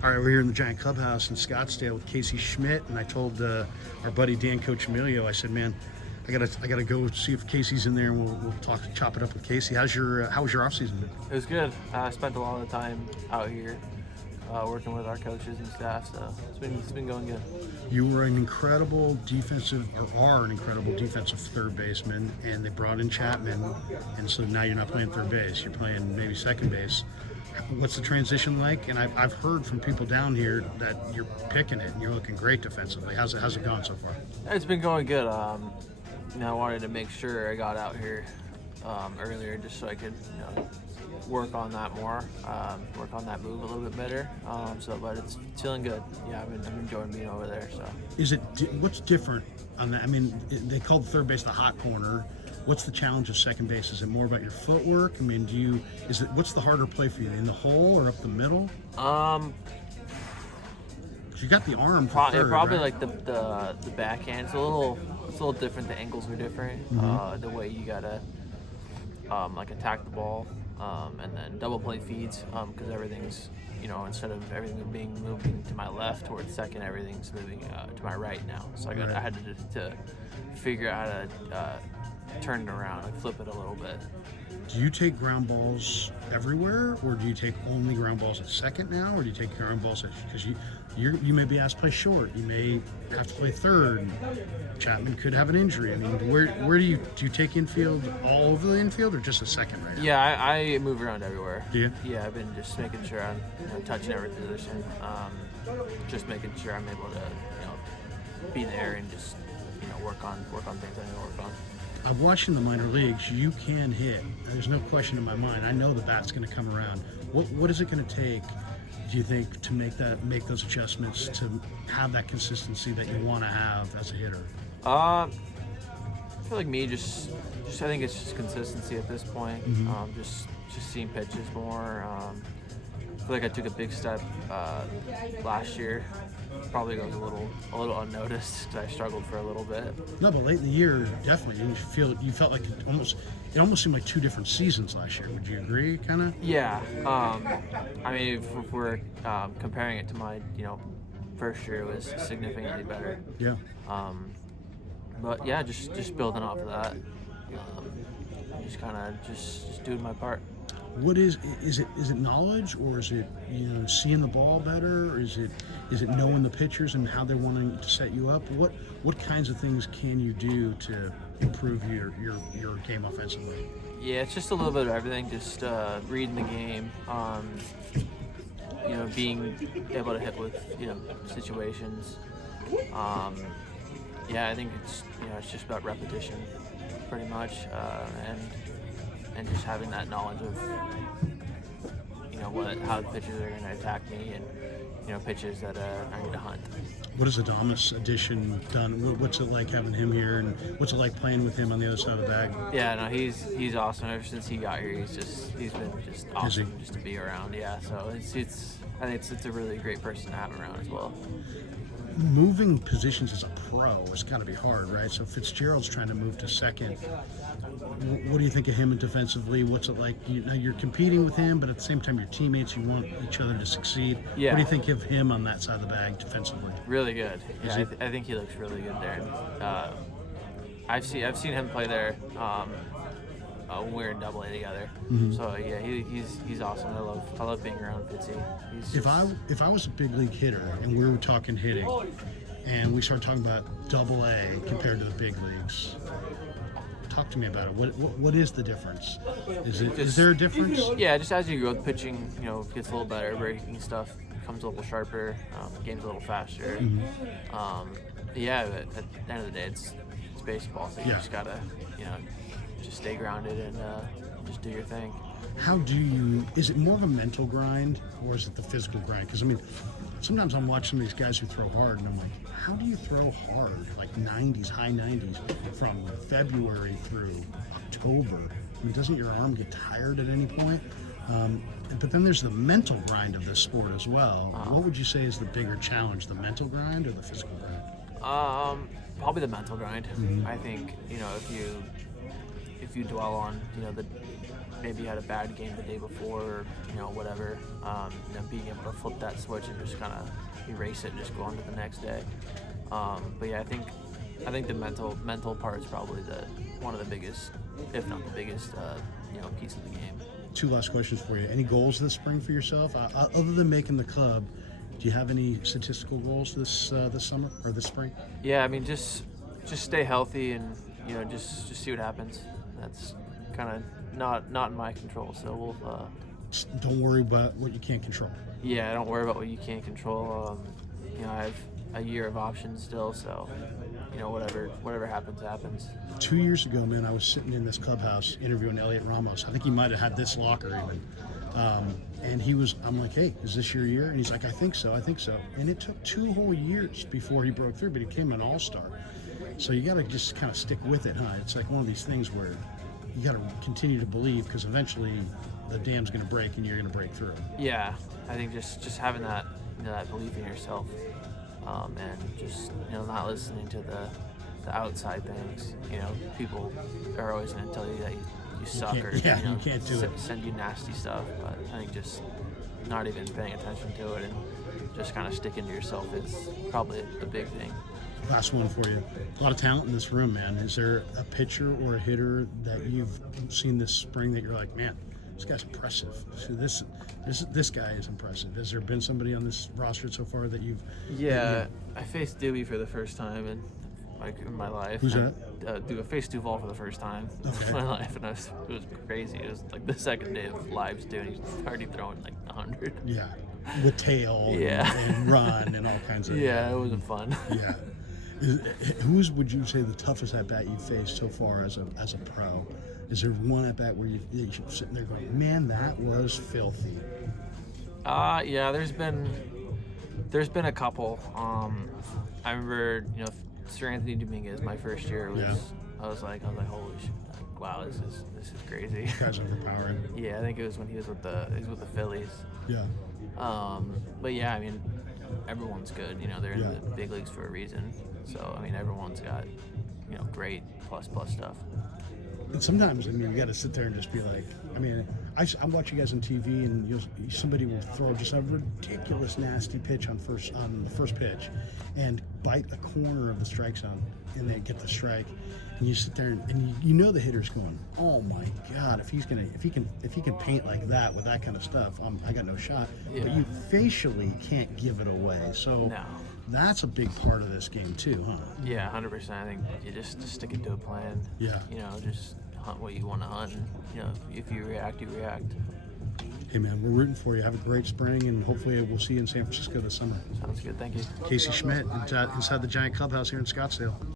All right, we're here in the Giant Clubhouse in Scottsdale with Casey Schmitt, and I told our buddy Dan Coach Emilio, I said, man, I gotta go see if Casey's in there, and we'll chop it up with Casey. How was your off season? It was good. I spent a lot of time out here working with our coaches and staff, so it's been going good. You were an incredible defensive, or are an incredible defensive third baseman, and they brought in Chapman, and so now you're not playing third base, you're playing maybe second base. What's the transition like? And I've heard from people down here that you're picking it and you're looking great defensively. How's it gone so far? It's been going good. I wanted to make sure I got out here earlier just so I could work on that more, work on that move a little bit better. But it's feeling good. Yeah, I'm enjoying being over there. So What's different on that? I mean, they called third base the hot corner. What's the challenge of second base? Is it more about your footwork? I mean, what's the harder play for you, in the hole or up the middle? You got the arm for third, probably right? like the backhand. It's a little different. The angles are different. Mm-hmm. The way you gotta like attack the ball, and then double play feeds, because everything's instead of everything being moving to my left towards second, everything's moving to my right now. So I had to figure out how to turn it around and flip it a little bit. Do you take ground balls everywhere, or do you take only ground balls at second now, or do you take ground balls because you may be asked to play short, you may have to play third, Chapman could have an injury. I mean, where do you take infield all over the infield, or just a second right now? Yeah, I move around everywhere. Do you? Yeah, I've been just making sure I'm touching every position, just making sure I'm able to be there and just work on things I need to work on. I'm watching the minor leagues. You can hit. There's no question in my mind. I know the bat's going to come around. What is it going to take, do you think, to make those adjustments to have that consistency that you want to have as a hitter? I feel like I think it's just consistency at this point. Mm-hmm. Just seeing pitches more. I feel like I took a big step last year. Probably goes a little unnoticed because I struggled for a little bit. No, but late in the year, definitely. You felt like it almost seemed like two different seasons last year. Would you agree, kind of? Yeah. I mean, if we're comparing it to my first year, it was significantly better. Yeah. But yeah, just building off of that. Just kind of just doing my part. What is it knowledge, or is it seeing the ball better, or is it knowing the pitchers and how they're wanting to set you up? What kinds of things can you do to improve your game offensively? Yeah, it's just a little bit of everything. Just reading the game, being able to hit with situations. Yeah, I think it's just about repetition, pretty much, and just having that knowledge of how the pitchers are going to attack me, and pitches that I need to hunt. What has Adamas addition done? What's it like having him here, and what's it like playing with him on the other side of the bag? Yeah, no, he's awesome. Ever since he got here, he's been just awesome just to be around. Yeah, so I think it's a really great person to have around as well. Moving positions as a pro is got to be hard, right? So Fitzgerald's trying to move to second. What do you think of him defensively? What's it like? You're competing with him, but at the same time, you're teammates. You want each other to succeed. Yeah. What do you think of him on that side of the bag defensively? Really good. Yeah, I think he looks really good there. I've seen him play there when we were in Double A together. Mm-hmm. So yeah, he's awesome. I love being around Fitzy. If I was a big league hitter and we were talking hitting, and we started talking about Double A compared to the big leagues, talk to me about it. What is the difference? Is there a difference? Yeah, just as you go, pitching gets a little better, breaking stuff becomes a little sharper, game's a little faster. Mm-hmm. Yeah, but at the end of the day, it's baseball, so you just gotta just stay grounded and just do your thing. Is it more of a mental grind, or is it the physical grind? Because I mean, sometimes I'm watching these guys who throw hard, and I'm like, how do you throw hard, like 90s, high 90s, from February through October? I mean, doesn't your arm get tired at any point? But then there's the mental grind of this sport as well. What would you say is the bigger challenge, the mental grind or the physical grind? Probably the mental grind. Mm-hmm. I think if you dwell on maybe had a bad game the day before, or, whatever. Being able to flip that switch and just kind of erase it and just go on to the next day. But yeah, I think the mental part is probably one of the biggest, if not the biggest, piece of the game. 2 last questions for you. Any goals this spring for yourself, other than making the club? Do you have any statistical goals this summer or this spring? Yeah, I mean, just stay healthy and just see what happens. That's kind of not in my control. So we'll. Just don't worry about what you can't control. Yeah, don't worry about what you can't control. I have a year of options still, so whatever happens. 2 years ago, man, I was sitting in this clubhouse interviewing Elliot Ramos. I think he might have had this locker even. And I'm like, hey, is this your year? And he's like, I think so. And it took 2 whole years before he broke through, but he became an all-star. So you got to just kind of stick with it, huh? It's like one of these things where you got to continue to believe, because eventually the dam's going to break and you're going to break through. Yeah, I think just having that that belief in yourself, and just not listening to the outside things. People are always going to tell you that you suck, or you can't do it. Send you nasty stuff. But I think just not even paying attention to it and just kind of sticking to yourself is probably a big thing. Last one for you. A lot of talent in this room, man. Is there a pitcher or a hitter that you've seen this spring that you're like, man, this guy's impressive? So this guy is impressive. Has there been somebody on this roster so far that you've? Yeah, I faced Dewey for the first time in my life. Who's that? I faced Duval for the first time in my life, and it was crazy. It was like the second day of lives, dude. He's already throwing like 100. Yeah, with tail. And run and all kinds of. Yeah, it wasn't fun. Yeah. Who's would you say the toughest at bat you've faced so far as a pro? Is there one at bat where you're sitting there going, man, that was filthy? Yeah, there's been a couple. I remember, Sir Anthony Dominguez, my first year was. Yeah. I was like, holy shit! Wow, this is crazy. This guy's overpowering. Yeah, I think it was when he was with the Phillies. Yeah. But yeah, I mean, everyone's good. They're in the big leagues for a reason. So I mean, everyone's got great plus stuff. And sometimes, I mean, you got to sit there and just be like, I mean, I'm watching you guys on TV, and somebody will throw just a ridiculous, nasty pitch on the first pitch, and bite the corner of the strike zone, and they get the strike, and you sit there and the hitter's going, oh my God, if he can paint like that with that kind of stuff, I got no shot. Yeah. But you facially can't give it away. So. No. That's a big part of this game too, huh? Yeah, 100%. I think you just stick it to a plan. Yeah. Just hunt what you want to hunt. And, if you react, you react. Hey man, we're rooting for you. Have a great spring, and hopefully we'll see you in San Francisco this summer. Sounds good. Thank you. Casey Schmitt inside the Giant Clubhouse here in Scottsdale.